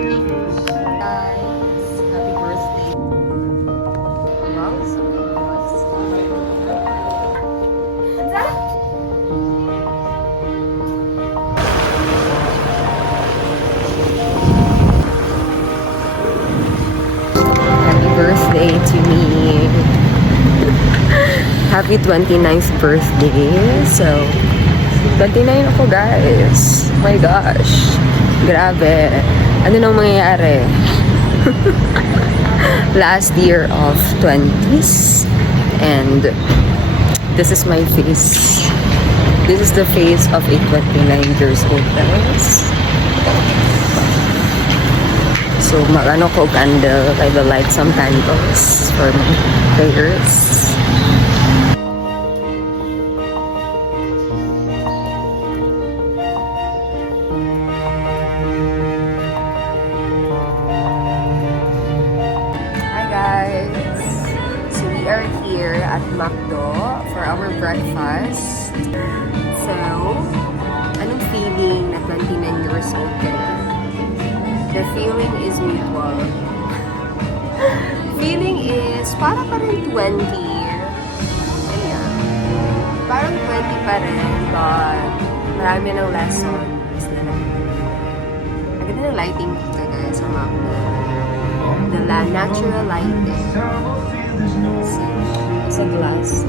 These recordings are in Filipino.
Happy birthday. Wow, so happy birthday to me. Happy 29th birthday. So, 29 ako guys. Oh my gosh. Grabe. Ano nang mangyayari? Last year of 20s. And this is my face. This is the face of a 29 years old guys. So, mag-ano ko candle. I will light some candles for my prayers. Hi guys! So, we are here at McDo for our breakfast. So, anong feeling na 29 years old ka na? The feeling is mutual. Feeling is para pa rin 20. Ayan. Parang 20 pa rin, but marami ng lessons na nagiging. Ang ganda ng lighting dito guys sa McDo. The natural lighting. See? It's a glass.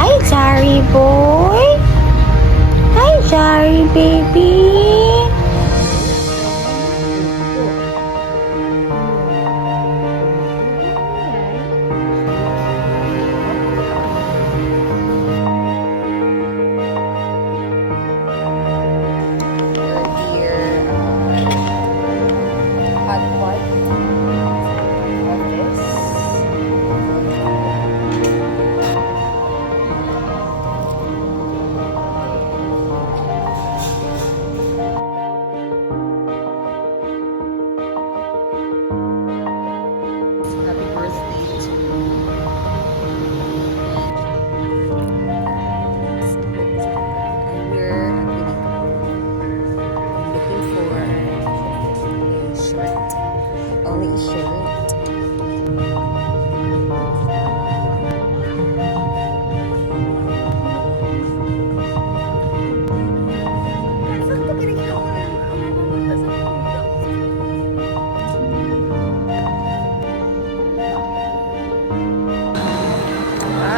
Hi, Jari boy. Hi, Jari baby. We're here hot pot of this. Happy birthday to you. I'm here looking for a shirt. Only a shirt.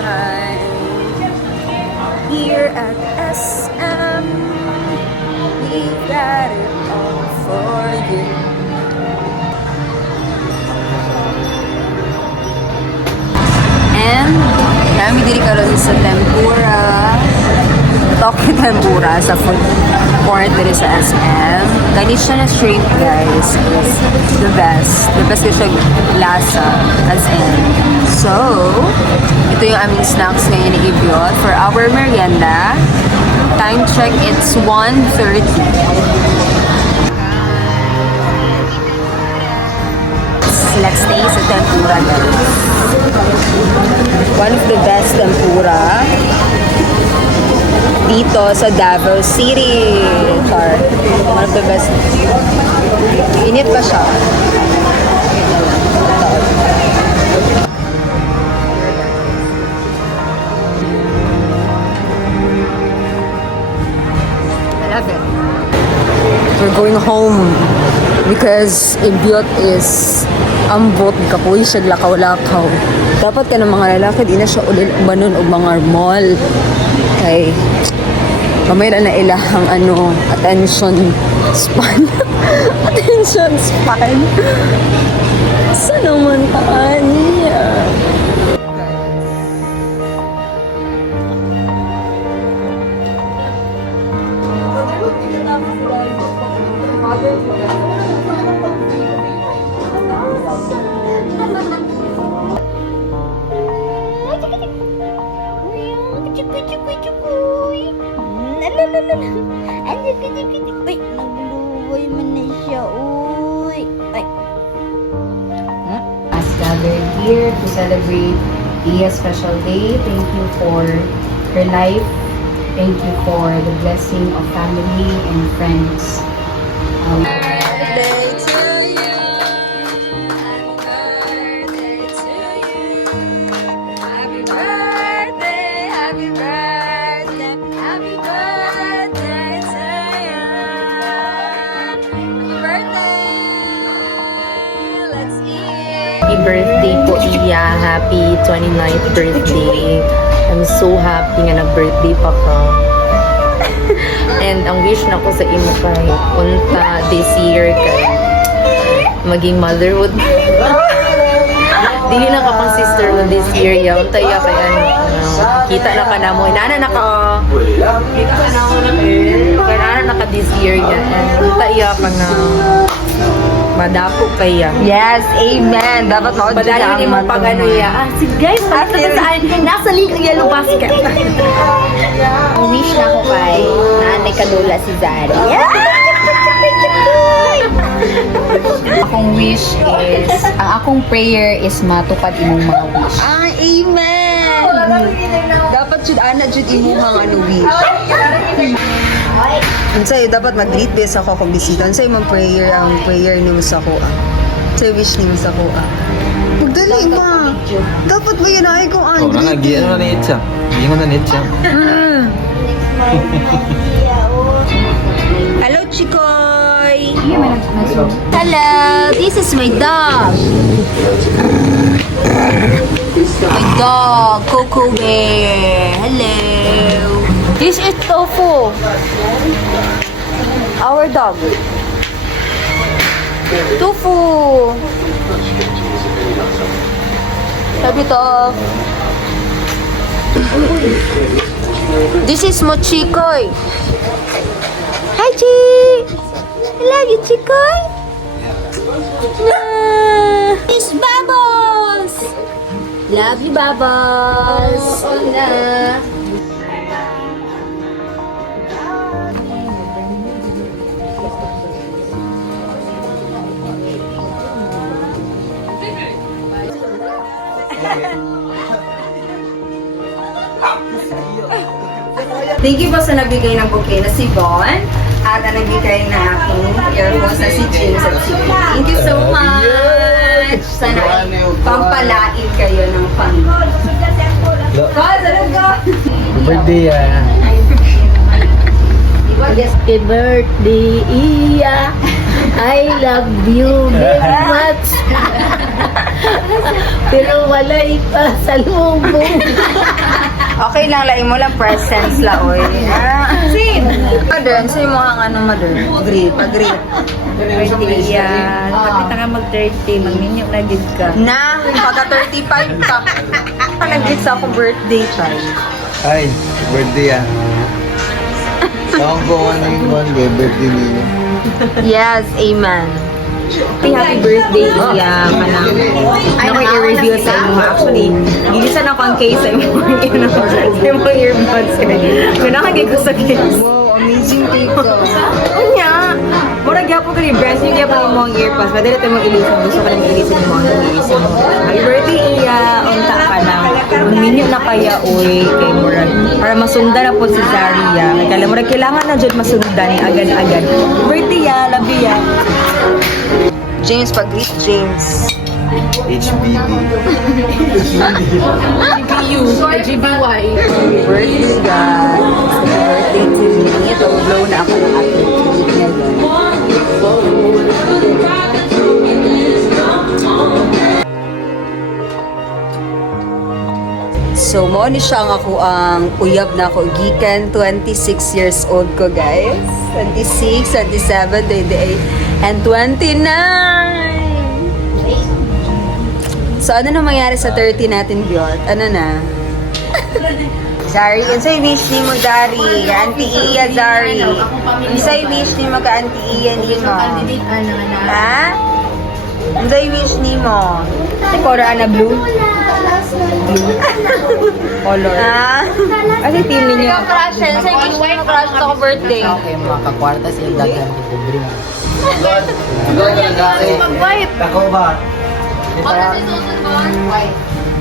Hi. Here at SM, we got it all for you. And nami diri karon sa tempura. Tokyo tempura sa food court diri sa SM. Dali siya na shrimp guys. Is the best. The best siya lasa as in. So, ito yung aming snacks ngayon ni Ibiot for our merienda. Time check, it's 1:30. Let's stay sa tempura guys. One of the best tempura dito sa Davao City. Char. One of the best. Init pa siya. I love it. We're going home because Ibiot is ambot kapoy siya lakaw-lakaw. Dapat ka ng mga lalaki di na siya ulil banon og mga mall. Kay kamay na ilahang attention span. Attention span. Sa naman taan niya. gathered here to celebrate Iya's special day. Thank you for her life. Thank you for the blessing of family and friends. Birthday to you. Happy birthday, happy birthday, happy birthday to you. Happy birthday. Let's eat. Happy birthday po Iya. Happy 29th birthday. I'm so happy nga nag-birthday pa ka. And ang wish na ko sa imo kay unta this year kay maging motherhood. Dili na ka pang sister mo this year ya. Unta iya kay ano. Kita na ka na mo. Inana na ka. Kita ka na mo na kay. Inana na ka this year ya. And unta iya ka na. Madako kaya. Yes, amen. Dapat maod Padayon yung pag ano ya. Sige guys, nasa link ang yellow basket. Ang wish na ko kay Nanay Kadula si Zari. Akong wish is, ang akong prayer is matupad imong mga wish. Ah, amen. Dapat jud ana jud imuhang ano wish. Unsay dapat mag-greet base ako kung bisita. Unsay mong prayer ang prayer nimo sa ko. Unsay wish nimo sa ko. Pagdali ma. Dapat ba yun ay kung Oh, Andre? nag-iano na ni Itza. Gingon na ni Itza. Hello, Chikoy. Hello, this is my dog. My dog, Coco Bear. Hello. This is Tofu. Our dog. Tofu. Sabi to. This is Mochikoy. Hi, Chi. I love you, Chikoy. It's Bubbles. Love you, Bubbles. Hola. Thank you po sa nagbigay ng bouquet na si Bon at ang nagbigay na aking earphones na si James at si Pete. Thank you so much! Sana ay pampalain kayo ng Panginoon. Birthday yan. Happy birthday, Iya. I love you very much. Pero walay pa sa lubong. Okay lang, lain mo lang presents la, oy. Sin! Mother, sa'yo mo ang ano, mother? Greet, greet. Birthday, Iya. Kapit na nga mag-30, magminyo na gid ka. Na, pagka 35 ka. Nag-greet sa akong birthday time. Ay, birthday yan. Saan ko ano yung birthday niyo? Yes, amen. Happy birthday, Iya. Kanang ano ko i-review sa imo ha. Actually, gilisan ako ang case sa imo yung earbuds ko. Kanang ko sa case. Wow, amazing cake ka. Unya, murag gyapon ka ni brands yung gyapon mo ang earbuds. Madali tayo mong ilisan. Gusto ka lang ilisan mo ang ilisan mo. Happy birthday, Iya. Unta ka na. Minyo na kaya, uy, kay murag. Para masundan na po si Zaria. Kaya murag kailangan na dyan masundan agad-agad. Birthday, ya. Love you, ya. James, pag-greet James. HBD. GBU. GBY. Birthday, guys. Birthday to me. Ito, blow na ako ng ating cake ngayon. So, mo ni siya nga ako ang uyab na ako gikan 26 years old ko, guys. 26, 27, 28, and 29. So, ano na mangyari sa 30 natin, Bjort? Ano na? Zari, unsay wish ni mo, Zari? Auntie Iya, Zari. Unsay wish ni mo ka Auntie Iya ni mo? Ha? Unsay wish ni mo? Color ana blue. Color. Ha? Kasi team ninyo. Crush, say wish mo crush to ko birthday. Okay, mga kakwarta siya dagan ni pobre. Mag-white. Ako ba? Para, White.